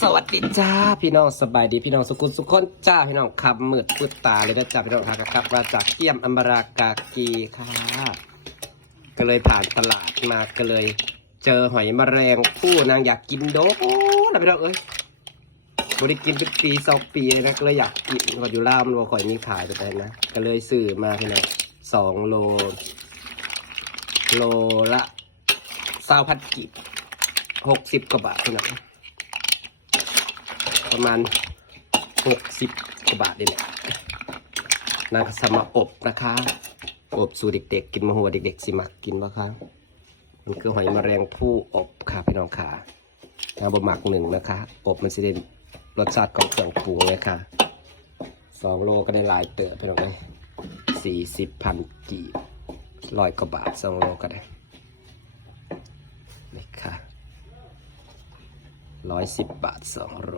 สวัสดีจ้าพี่น้องสบายดีพี่น้องสุขุมสุขคนจ้าพี่น้องขับมืดปืดตาเลยนะจ้าพี่น้องครับ มาจากเกี่ยมอมรากากีค่ะ ก็เลยผ่านตลาดมาก็เลย เจอหอยแมลงผู้นางอยากกินโดแล้วพี่น้องเอ้ยบริกินเป็นปีสองปีเลยนะก็เลยอยากกินก็อยู่ล่ามรัวข่อยมีขายแต่นะ ก็เลยซื้อมาพี่น้องสองโล โลละเศร้าพันกิบหกสิบกว่าบาทพี่น้อง ประมาณหกสิบกว่าบาทนี่แหละนางสมาอบนะคะ อบสู่เด็ก ๆ กินมาหัวเด็ก ๆ สิมักกินบ่คะมันคือหอยแมลงผู้อบค่ะพี่น้องค่ะนางบะหมักหนึ่งนะคะ อบมันสิได้รสชาติของเครื่องปรุงเลยค่ะสองโลก็ได้หลายเต๋อพี่น้องเลยสี่สิบพันกีบร้อยกว่าบาทสองโลก็ได้นี่ค่ะร้อยสิบบาทสองโล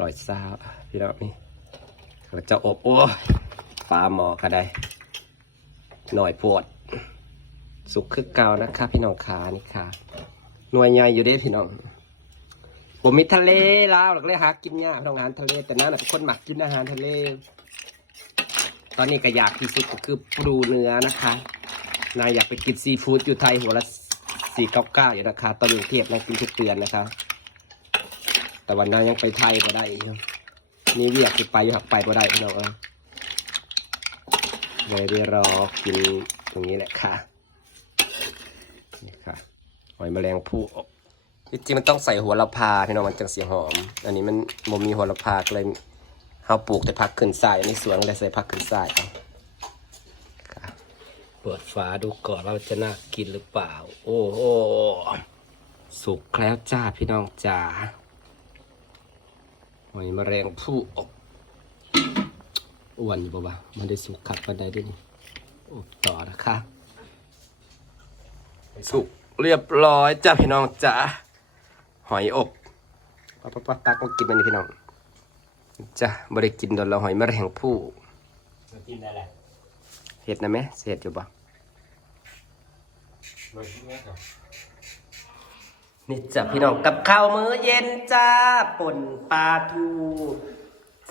รอยซาพี่น้องนี่เขาจะอบโอ้ปลาหมอก็ได้หน่อยปวด สุกคือเก่านะคะพี่น้องขานี่ค่ะ หน่วยใหญ่อยู่เด้พี่น้อง ผมมีทะเลแล้วเราก็เลยหากินยากพี่น้องอาหารทะเลแต่นั้นน่ะเป็นคนหมักกินอาหารทะเล ตอนนี้ก็อยากที่สุดก็คือปลูเนื้อนะคะนายอยากไปกินซีฟู้ดอยู่ไทยหัวละสี่เก้าเก้าอยู่นะคะตอนอยู่กรุงเทพเรากินทุกเดือนนะคะ แต่วันนั้นยังไปไทยมาได้องนี่เรียกที่ไปอยากไปมาได้พี่น้องเอ้เลยได้รอกินตรงนี้แหละค่ะนี่ค่ะหอยแมลงภู่อบจริงๆมันต้องใส่หัวละพาพี่น้องมันจังเสียหอม อันนี้มันบ่มีหัวละพาก็เลยเราปลูกแต่ผักขึ้นทรายอันนี้สวนเลยใส่ผักขึ้นทรายเอาเปิดฝาดูก่อนว่าจะน่ากินหรือเปล่า โอ้โหสุกแล้วจ้าพี่น้องจ้า หอยแมลงภู่อบอ้วนอยู่ปะวะมันได้สุกขัดปันไดด้วยนี่อบต่อนะคะ สุกเรียบร้อยจ้าพี่น้องจ้าหอยอบป้าป้าป้าตักมากินมันนี่พี่น้องจ้าบริกินโดนเราหอยแมลงภู่มากินได้แหละเห็ดนะแม่เห็ดอยู่ปะมากิ นได้ก่อนนี่จ้ะพี่น้องกับข้าวมื้อเย็นจ้าป่นปลาทู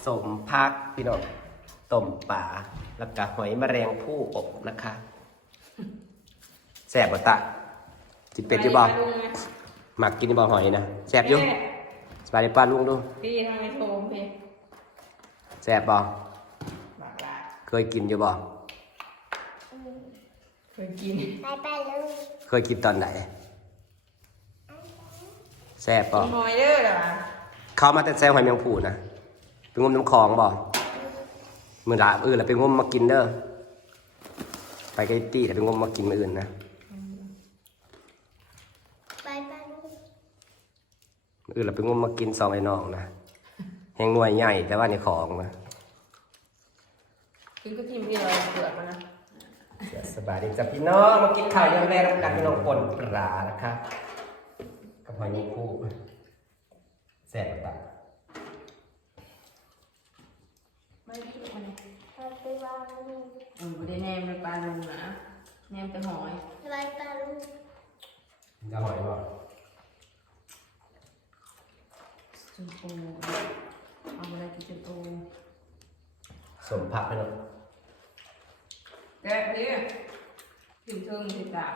สมพักพี่น้องต้มปลาแล้วก็หอยแมลงภู่อบนะคะแซ่บบ่ตะจิเป็ดอยู่บ่หมักกินบ่หอยนะแซ่บอยู่สบายดีป้าลุงดูพี่ทำไมโทรพี่แซ่บบ่บักละเคยกินอยู่บ่เคยกินไปไปลูกเคยกินตอนไหน แซ่บบ่หอยเด้อเหรอเขามาแต่แซ่หอยแมงผู่นะไปงมน้ำคลองบ่มือละเออแล้วไปงมมากินเด้อไปไกตี้แต่ไปงมมากินมืออื่นนะไปไปลูกมืออื่นเราไปงมมากินซองไอ้น้องนะแหงหน่วยใหญ่แต่ว่าในของนะคือก็กินพี่เราเปลือกมันนะสบายดีจ้ะพี่น้องมากินข้าวยำแรกน้ำกันพี่น้องปนปลานะคะ กับหอยแมงผู่แซ่บปะไม่ได้มันไปไปวางลูกเออบ่ได้แนมไปปลาลงนะแนมแต่หอยไปไปลูกจะหอยบ่จนปูเอาอะไรกินจนปูสมผักพี่น้องแกะนี่ถึงเทิงสิบสาม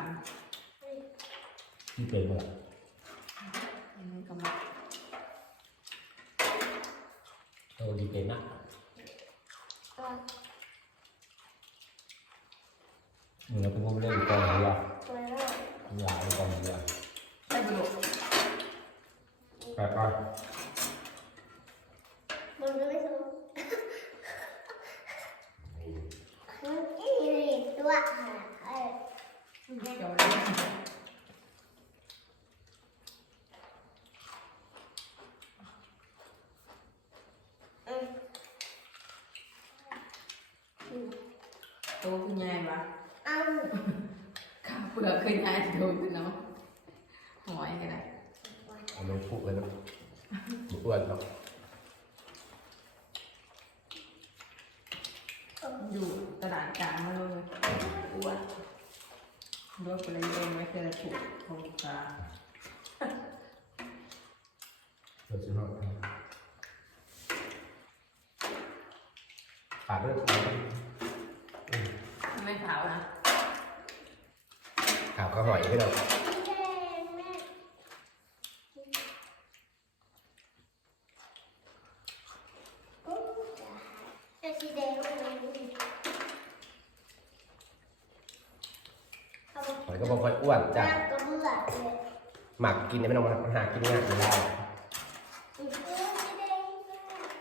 ที่เป็นแบบ อันนี้ก็มาโตดีเป็นนะก็มึงเราเป็นคนเล่นกองเรือไปแล้วอยากเป็นกองเรือใส่บุหรี่ไปไปมันไม่ถูกมันอีตัวเออเกี่ยวอะไรเออ โตขึ้นใหญ่ปะ เอา ข้าวเปลือกขึ้นใหญ่ โตขึ้นเนาะหอยก็ได้เอาไม่พูดเลยนะบุกอ้วนเนาะอยู่ตลาดกลางมาเลยอ้วนรถไปเลยเองไม่เคยถูกโครงการ เดี๋ยวจะนอนขาดเลือด ไม่ขาวนะ ขาวข้าวหอยพี่น้องแม่แม่อุ๊ยจะสีแดงอะไรนี่เอาหอยก็บอกค่อยอ้วนจ้ะน้ำก็เบื่อเลยหมักกินเนี่ยไม่ต้องมาหากินง่ายอยู่แล้ว อืมสีแดงมาก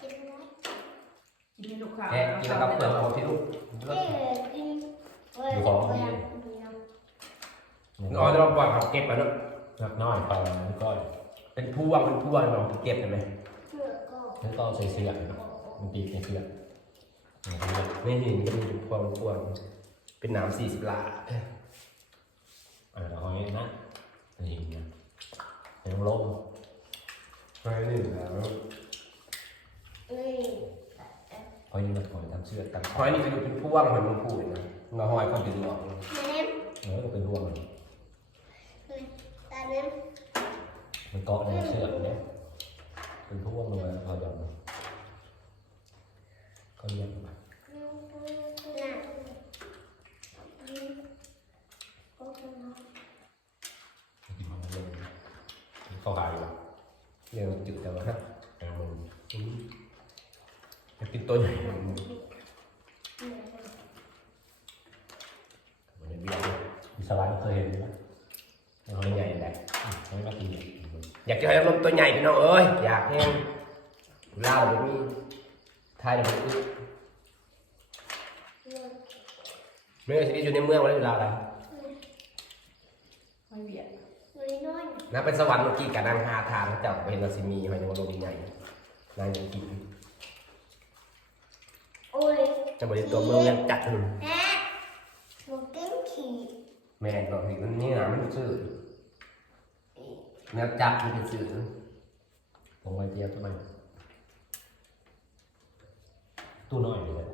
กินไหม กินให้ลูกค้าแกะกินแล้วก็เปลือกเอาที่ลูกเอ๊ะกินเว้ยเวลากินน้ำอ๋อจะลองปล่อยเขาเก็บมาเนาะนักน้อยไปแล้วก็เป็นพวงเป็นพวงลองเก็บได้ไหมเชื่อก็แล้วก็ใส่เสื้อมันตีในเสื้อนี่นี่มันมีพวงพวงเป็นน้ำสี่สิบลาอ่าเราหอยนะนี่เนี่ยเป็นลม หอยนี่แล้ว นี่ หอยนี่มันหอยทำเสื้อตั้ง หอยนี่ก็อยู่เป็นพวงหอยมันพูดนะมาหอยก็เป็นหลอกแม่เออก็เป็นห่วงตาเน้นมันเกาะในเสื้อเนี่ยเป็นห่วงลงมาพอยอมก็เรียกมาน่ะโอ้โหกินมันเลยเข้าหายอยู่เรื่องจุดแต่ว่าฮะแต่มันจะเป็นตัวใหญ่ มันเบี้ยมีสวรรค์เคยเห็นไหม หอยใหญ่แหละ ไม่มาตี อยากจะให้ลม ตัวใหญ่พี่น้องเอ้ยอยากแห้งเล่าแบบนี้ไทยเดี๋ยวมันอึดเมื่อชีวิตอยู่ในเมืองวันนี้เวลาอะไรไม่เบียดน้อยนับเป็นสวรรค์เมื่อกี้กับนางหาทางเจ้าไปเห็นราซิมีหอยนางรมใหญ่นางยังกินโอ้ยจะบริตัวเมืองยังจัดหนึ่งแม่หนูเก่งขี่แม่บอกสิมันนี่นะมันซื่อ แมวจับมันเป็นซื่อลงไปเทียบทำไมตู้น้อยเลย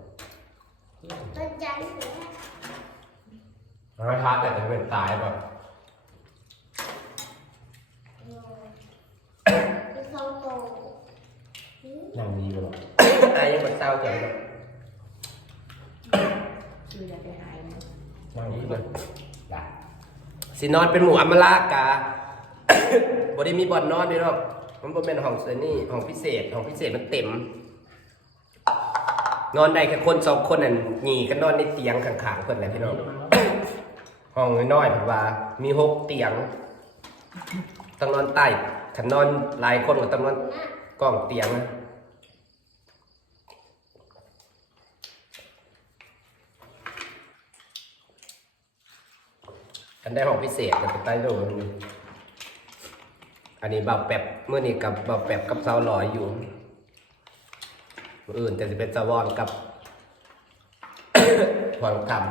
ต้นจันทร์มันไม่พลาดแต่จะเป็นตายป่ะเป็นสองโตนั่งดีกว่าตายยังเป็นเศร้าใจแบบคืออยากไปหายมันนั่งดีนี้เลมัยนอยากสินอนเป็นหมูอัมลากา บ่ได้มีบ่อนนอนพี่น้องมันบ่เป็นห้องเซนี่ห้องพิเศษห้องพิเศษมันเต็ม นอนได้แค่คนสองคนนั่นหนีกันนอนในเตียงข้างๆเพิ่นแหละพี่น้องห้องน้อยๆเพิ่นว่ามีหกเตียงต้องนอนใต้ถ้านอนหลายคนก็ต้องนอนกล้องเตียงนะอันได้ห้องพิเศษกันไปใต้โดน อันนี้เบาแปบเมื่อนี้กับเบาแปบกับสาวลอยอยู่อื่นแต่จะเป็นสวอนกับหวังกรรม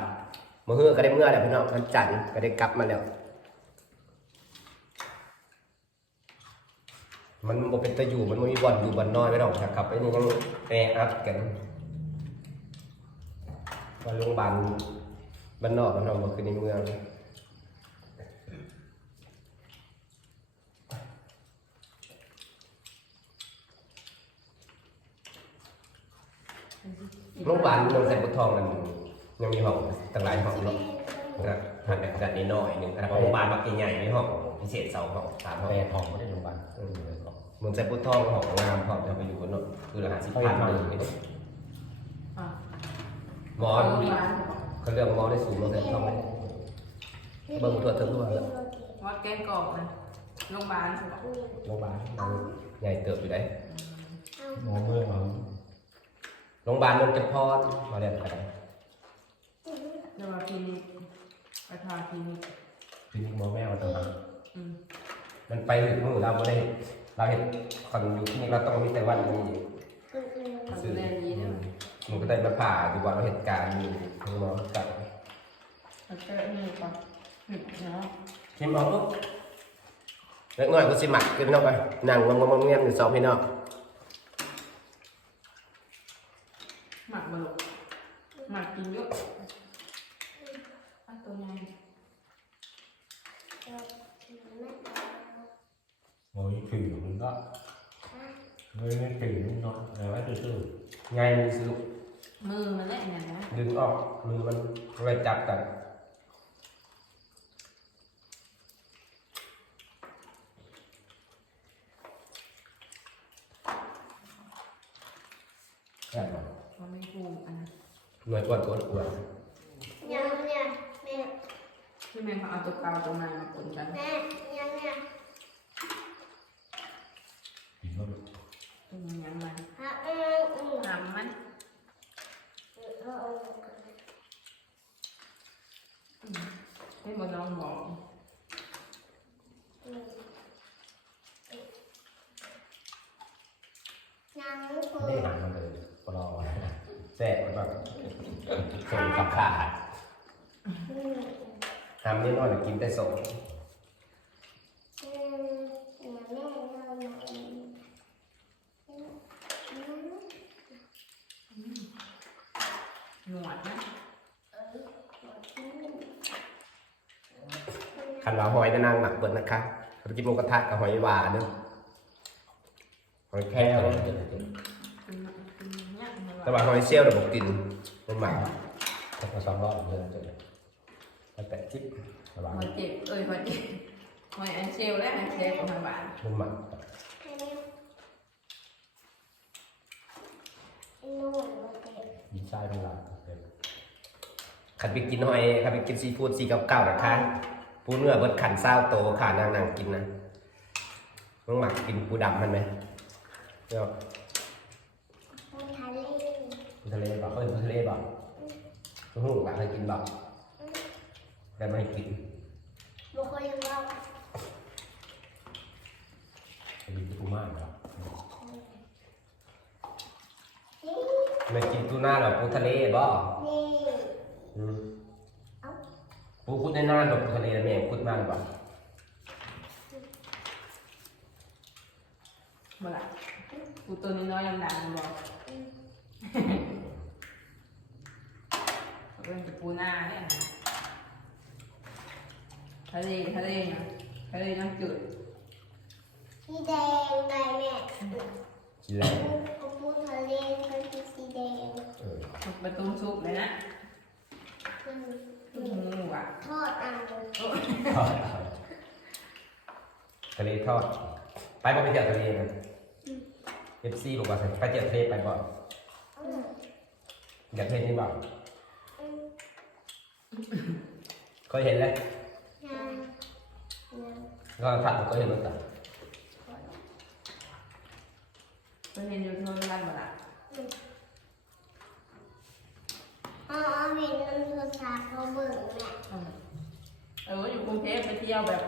มื่อเฮือก็ได้เมื่อแล้วพี่น้องมันจันทร์ก็ได้กลับมาแล้ว มันบ่เป็นตะอยู่มันบ่มีบ่อนอยู่บ่อนน้อยไม่ดอกนะครับไอ้นี่ยังแออัดกันว่าโรงพยาบาลบ้านนอกบ้านนอกบ่คือในเมือง โรงพยาบาลเมืองแสนพุททองมันยังมีห้องตั้งหลายห้องเนาะนะครับห่างกันขนาดนี้น้อยหนึงนะครับโรงพยาบาลมักใหญ่ๆมีห้องพิเศษสองห้องสามห้องแม่ทองไม่ได้โรงพยาบาลเออเลยบอกเมืองไซปุทองของงามพร้อมจะไปอยู่กันเนาะคือรหัสสิบพันหนึ่งนี่อะหมอโรงพยาบาลเขาเรียกหมอได้สูงเมืองไซปุทองไหมเบิ่งทั่วถึงทั่วแล้ววัดแกงกอกนะโรงพยาบาลใช่ปะโรงพยาบาลใหญ่เติบอยู่ได้หมอเมืองเราโรงพยาบาลเมืองจำพรมาเรียนกันเดี๋ยวมาคลินิกไปทาคลินิกคลินิกหมอแม่มาตรงนั้นอืมมันไปถึงมือเราไม่ได้เราเห็นคนอยู่ที่นี่เราต้องมีแต่วันนี้ทำแน่นี้เด้อมันก็ได้มาผ่าอยู่วันเราเหตุการณ์อยู่ทางหมอจับเอาเจอนี่ก่อนหึเนาะชิมเอาลูกเล็กน้อยก็สิหมักกินเข้าไปนั่งงงงเงียบอยู่สองพี่น้อง มาลูกหมักกินเยอะเอาตัวไหนโอ้ยขี่มันก็ไม่ไม่ขี่มันเนาะเดี๋ยวไว้ดูดูไงมันสรุปมือมันแหละเนี่ยนะดึงออกมือมันไว้จับแต่ หน่วยอ้วนตัวอ้วนยังเนี่ยแม่ที่แม่เขาเอาตัวเกาตัวในมาปนกันแม่ยังเนี่ยๆกินก็อืมยังมันฮะอืมอืมทำมันเออให้หมดน้องบอกอืมยังคือไม่ได้หันมาเลยพอรอแซ่บแบบ ส่งขับขาดทำนี่น้อยน่กินได้สองอืมแม่แม่เราหน่อยอืมอืมหนวดนะขันว่าหอยนางหมักเบิดนะคะไปกินหมูกระทะกับหอยหวานเด้อหอยแคแค่รเเนี่ยมันแต่ว่าหอยเชี่ยวเดี๋ยวผมกินมันหมักถ้าเราซ้อมรอบเดือนจะไปแปะจิ๊บระวังหอยเจ็บเอ้ยหอยเจ็บหอยอันเชลและอันเชลของทางบ้านมันหมักให้แม่นู่นมาเก็บยิงไส้เป็นหลักเป็นขันไปกินหอยขันไปกินซีฟู้ดซีเก่าๆนะคะปูเนื้อเบิดขันเศร้าโตขานางนางกินนะมันหมักกินปูดำมันไหมเนาะปูทะเลปู ทะเลบอกเอ้ยปูทะเลบอกปูหูหลักให้กินบอกแต่ไม่ให้กินบุคคลยังว่าเป็นปูม่าเหรอนี่ไม่กินทูน่าหรอกปูทะเลบ่นี่อืมเอ้าปูพุดในน่านหรอกปูทะเลนะแม่พุดมากหรือเปล่าเมื่อไหร่กูตัวน้อยๆดำๆบอก เป็นปูนาเนี่ยทะเลทะเลเนี่ยทะเลน้ำจืดสีแดงไงแม่กินแล้วปูปูทะเลมันเป็นสีแดงเออประตูซุปเลยนะอืมอืมว่ะทอดอ่างทะเลทอด ไปบ่ไปเที่ยวทะเลนะเอฟซีบอกว่าไปเที่ยวทะเลไปบ่อืม อยากเห็นนี่บ่อืมเคยเห็นแล้วยังยังก็ถัดก็เห็นมันต่างเพิ่นเห็นอยู่โน่นกันหมดละอ๋อเห็นมันโทรศัพท์เขาเบิ่งแม่อืมเอออยู่กรุงเทพไปเที่ยวแบบ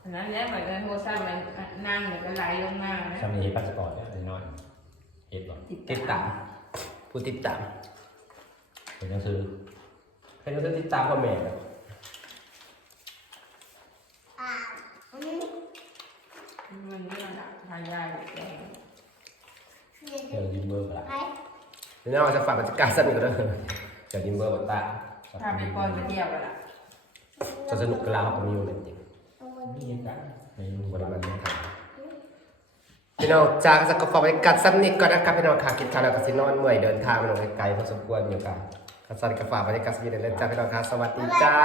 อันนั้นแหละเหมือนกันโทรศัพท์มันนั่งเหมือนกันไหลลงมานะทำนี้พาสปอร์ตเนี่ยน้อยเห็ดหรอติดตาม ผู้ติดตามเป็นหนังสือใครจะติดตามพ่อแม่นะอ่าอืมมันไม่ระดับทายายแบบแกงเดี๋ยวเดี๋ยวยิมเบอร์ละไปเดี๋ยวเราจะฝากบรรยากาศสั้นก็ได้เดี๋ยวดิมเบอร์บัตตาถ้าไปก่อนไปเที่ยวกันละจะสนุกกับเราผมมีอยู่จริงเอาไว้นี่ยังกันในรูๆบวันรินี้วามัรน พี่น้องจากสักปรกบรรยากาศสักนนิดก่อนนะครับพี่น้องค่ะกินข้าวแล้วก็สินอนเมื่อยเดินทางมาลงไกลพอสมควรอยู่กันกสั้นกฝากบรรยากาศสักนิดหนึงนะจ้าพี่น้องค่ะสวัสดีจ้า